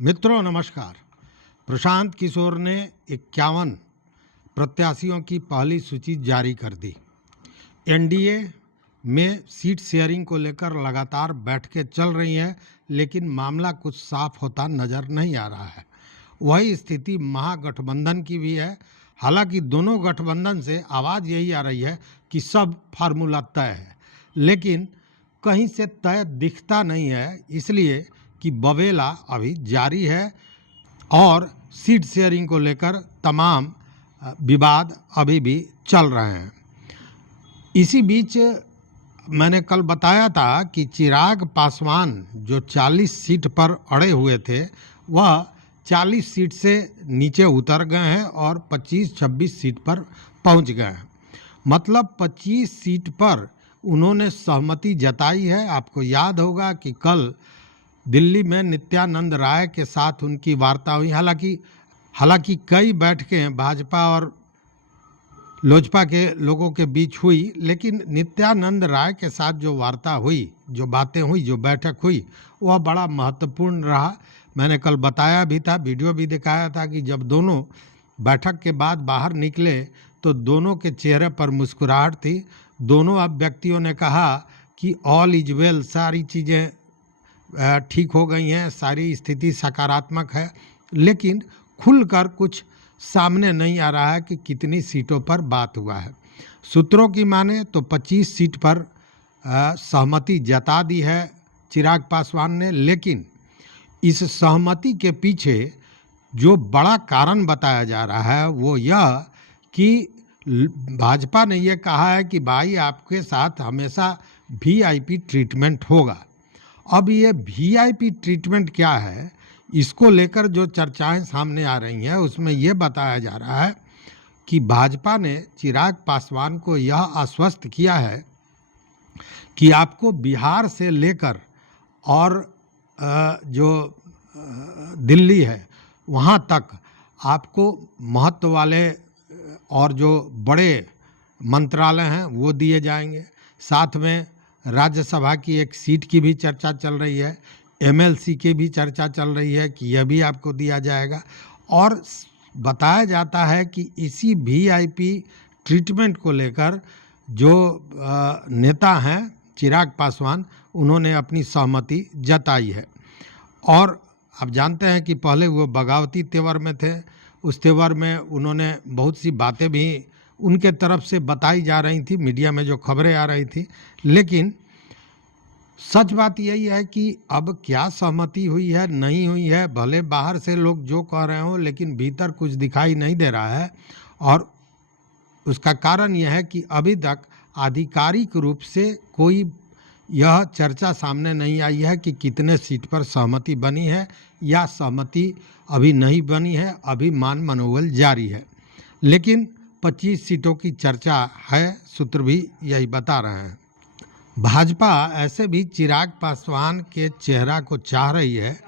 मित्रों नमस्कार। प्रशांत किशोर ने 51 प्रत्याशियों की पहली सूची जारी कर दी। एनडीए में सीट शेयरिंग को लेकर लगातार बैठकें चल रही हैं, लेकिन मामला कुछ साफ होता नजर नहीं आ रहा है। वही स्थिति महागठबंधन की भी है। हालांकि दोनों गठबंधन से आवाज़ यही आ रही है कि सब फार्मूला तय है, लेकिन कहीं से तय दिखता नहीं है, इसलिए कि बवेला अभी जारी है और सीट शेयरिंग को लेकर तमाम विवाद अभी भी चल रहे हैं। इसी बीच मैंने कल बताया था कि चिराग पासवान जो 40 सीट पर अड़े हुए थे, वह 40 सीट से नीचे उतर गए हैं और 25-26 सीट पर पहुंच गए हैं। मतलब 25 सीट पर उन्होंने सहमति जताई है। आपको याद होगा कि कल दिल्ली में नित्यानंद राय के साथ उनकी वार्ता हुई। हालांकि कई बैठकें भाजपा और लोजपा के लोगों के बीच हुई, लेकिन नित्यानंद राय के साथ जो वार्ता हुई, जो बातें हुई, जो बैठक हुई, वह बड़ा महत्वपूर्ण रहा। मैंने कल बताया भी था, वीडियो भी दिखाया था कि जब दोनों बैठक के बाद बाहर निकले तो दोनों के चेहरे पर मुस्कुराहट थी। दोनों अब व्यक्तियों ने कहा कि ऑल इज वेल, सारी चीज़ें ठीक हो गई हैं, सारी स्थिति सकारात्मक है, लेकिन खुलकर कुछ सामने नहीं आ रहा है कि कितनी सीटों पर बात हुआ है। सूत्रों की माने तो 25 सीट पर सहमति जता दी है चिराग पासवान ने, लेकिन इस सहमति के पीछे जो बड़ा कारण बताया जा रहा है वो यह कि भाजपा ने यह कहा है कि भाई आपके साथ हमेशा वीआईपी ट्रीटमेंट होगा। अब ये वीआईपी ट्रीटमेंट क्या है, इसको लेकर जो चर्चाएं सामने आ रही हैं उसमें ये बताया जा रहा है कि भाजपा ने चिराग पासवान को यह आश्वस्त किया है कि आपको बिहार से लेकर और जो दिल्ली है वहाँ तक आपको महत्व वाले और जो बड़े मंत्रालय हैं वो दिए जाएंगे। साथ में राज्यसभा की एक सीट की भी चर्चा चल रही है, एमएलसी की भी चर्चा चल रही है कि यह भी आपको दिया जाएगा। और बताया जाता है कि इसी वीआईपी ट्रीटमेंट को लेकर जो नेता हैं चिराग पासवान, उन्होंने अपनी सहमति जताई है। और आप जानते हैं कि पहले वो बगावती तेवर में थे। उस तेवर में उन्होंने बहुत सी बातें भी उनके तरफ से बताई जा रही थी, मीडिया में जो खबरें आ रही थी, लेकिन सच बात यही है कि अब क्या सहमति हुई है नहीं हुई है, भले बाहर से लोग जो कह रहे हो, लेकिन भीतर कुछ दिखाई नहीं दे रहा है। और उसका कारण यह है कि अभी तक आधिकारिक रूप से कोई यह चर्चा सामने नहीं आई है कि कितने सीट पर सहमति बनी है या सहमति अभी नहीं बनी है। अभी मान मनोबल जारी है, लेकिन 25 सीटों की चर्चा है, सूत्र भी यही बता रहे हैं। भाजपा ऐसे भी चिराग पासवान के चेहरा को चाह रही है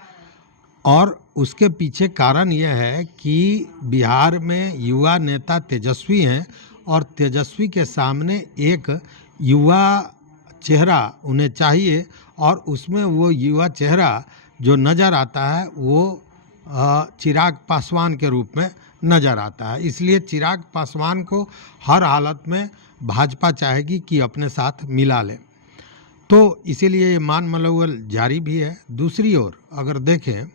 और उसके पीछे कारण यह है कि बिहार में युवा नेता तेजस्वी हैं और तेजस्वी के सामने एक युवा चेहरा उन्हें चाहिए, और उसमें वो युवा चेहरा जो नज़र आता है वो चिराग पासवान के रूप में नज़र आता है। इसलिए चिराग पासवान को हर हालत में भाजपा चाहेगी कि अपने साथ मिला ले, तो इसीलिए ये मान मनोबल जारी भी है। दूसरी ओर अगर देखें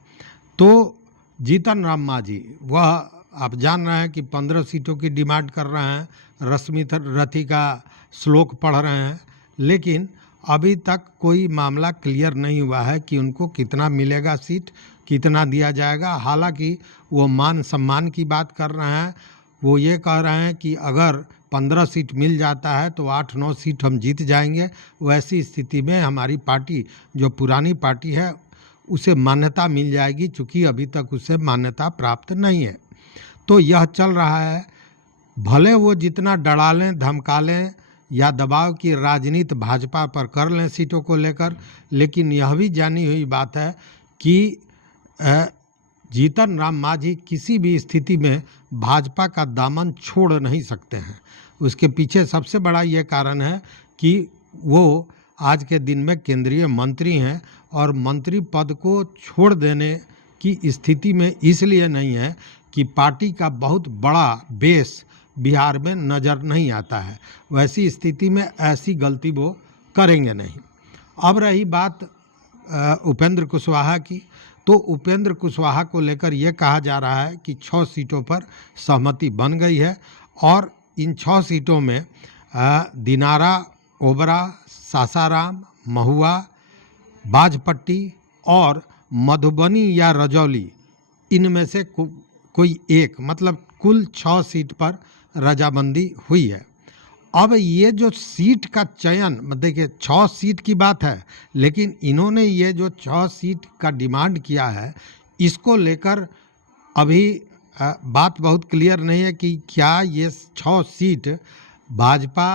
तो जीतन राम मांझी, वह आप जान रहे हैं कि 15 सीटों की डिमांड कर रहे हैं, रश्मि रथी का श्लोक पढ़ रहे हैं, लेकिन अभी तक कोई मामला क्लियर नहीं हुआ है कि उनको कितना मिलेगा सीट, कितना दिया जाएगा। हालांकि वो मान सम्मान की बात कर रहे हैं। वो ये कह रहे हैं कि अगर 15 सीट मिल जाता है तो 8-9 सीट हम जीत जाएंगे। वैसी स्थिति में हमारी पार्टी जो पुरानी पार्टी है उसे मान्यता मिल जाएगी, चूँकि अभी तक उसे मान्यता प्राप्त नहीं है। तो यह चल रहा है। भले वो जितना डरा लें, धमका लें या दबाव की राजनीति भाजपा पर कर लें सीटों को लेकर, लेकिन यह भी जानी हुई बात है कि जीतन राम मांझी किसी भी स्थिति में भाजपा का दामन छोड़ नहीं सकते हैं। उसके पीछे सबसे बड़ा ये कारण है कि वो आज के दिन में केंद्रीय मंत्री हैं और मंत्री पद को छोड़ देने की स्थिति में इसलिए नहीं है कि पार्टी का बहुत बड़ा बेस बिहार में नज़र नहीं आता है। वैसी स्थिति में ऐसी गलती वो करेंगे नहीं। अब रही बात उपेंद्र कुशवाहा की, तो उपेंद्र कुशवाहा को लेकर ये कहा जा रहा है कि 6 सीटों पर सहमति बन गई है और इन 6 सीटों में दिनारा, ओबरा, सासाराम, महुआ, बाजपट्टी और मधुबनी या रजौली, इनमें से कोई एक, मतलब कुल 6 सीट पर रजामंदी हुई है। अब ये जो सीट का चयन, देखिए 6 सीट की बात है, लेकिन इन्होंने ये जो 6 सीट का डिमांड किया है, इसको लेकर अभी बात बहुत क्लियर नहीं है कि क्या ये 6 सीट भाजपा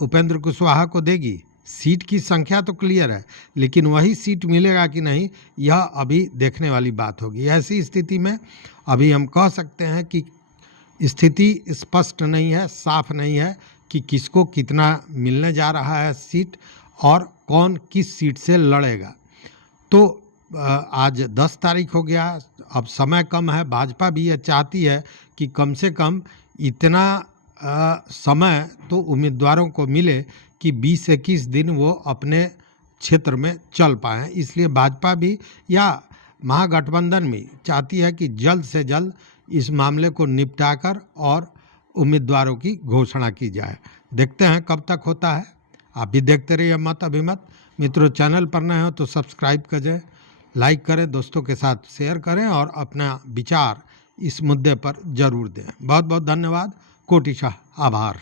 उपेंद्र कुशवाहा को देगी। सीट की संख्या तो क्लियर है, लेकिन वही सीट मिलेगा कि नहीं, यह अभी देखने वाली बात होगी। ऐसी स्थिति में अभी हम कह सकते हैं कि स्थिति स्पष्ट नहीं है, साफ नहीं है कि किसको कितना मिलने जा रहा है सीट और कौन किस सीट से लड़ेगा। तो आज 10 तारीख हो गया, अब समय कम है। भाजपा भी ये चाहती है कि कम से कम इतना समय तो उम्मीदवारों को मिले कि 20-21 दिन वो अपने क्षेत्र में चल पाएँ। इसलिए भाजपा भी या महागठबंधन भी चाहती है कि जल्द से जल्द इस मामले को निपटाकर और उम्मीदवारों की घोषणा की जाए। देखते हैं कब तक होता है। आप भी देखते रहिए मत अभिमत। मित्रों, चैनल पर नए हो तो सब्सक्राइब करें, लाइक करें, दोस्तों के साथ शेयर करें और अपना विचार इस मुद्दे पर जरूर दें। बहुत बहुत धन्यवाद, कोटिशः आभार।